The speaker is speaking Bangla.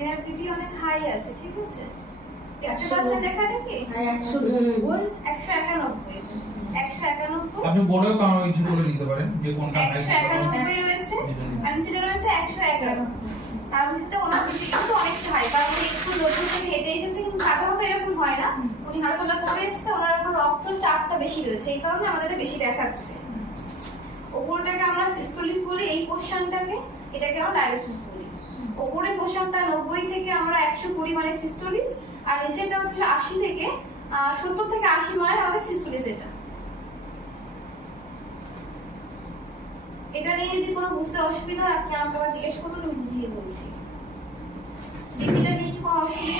এর বিপি অনেক হাই আছে, ঠিক আছে? দেখতে পাচ্ছেন লেখাটা কি? 191 আপনি বড়ও কারণ কিছু করে নিতে পারেন যে কোনটা হাই 191 রয়েছে আর নিচে রয়েছে 111। তার মধ্যে ওনার বিপি কিন্তু অনেক হাই, কারণ উনি একটু নতুন থেকে হেঁটে এসেছে, কিন্তু সাধারণত এরকম হয় না। উনি হাঁটাচলা করে এসেছে, ওনার এখন রক্ত চাপটা বেশি রয়েছে, এই কারণে আমাদের বেশি দেখাচ্ছে। ওপরটাকে আমরা সিস্টোলিস বলি, এই পোরশনটাকে, এটাকে আমরা ডায়ালিসিস বলি। ওপরের পোরশনটা 90 থেকে আমরা 120 মানে সিস্টোলিস, আর নিচেটা হচ্ছে 80 থেকে 70 থেকে 80 মানে আমাদের সিস্টোলিস। এটা নিয়ে যদি কোনো বুঝতে অসুবিধা হয় আপনি আমাকে আবার জিজ্ঞেস করুন, আমি বুঝিয়ে বলছি। বিপিটা নিয়ে কি কোনো অসুবিধা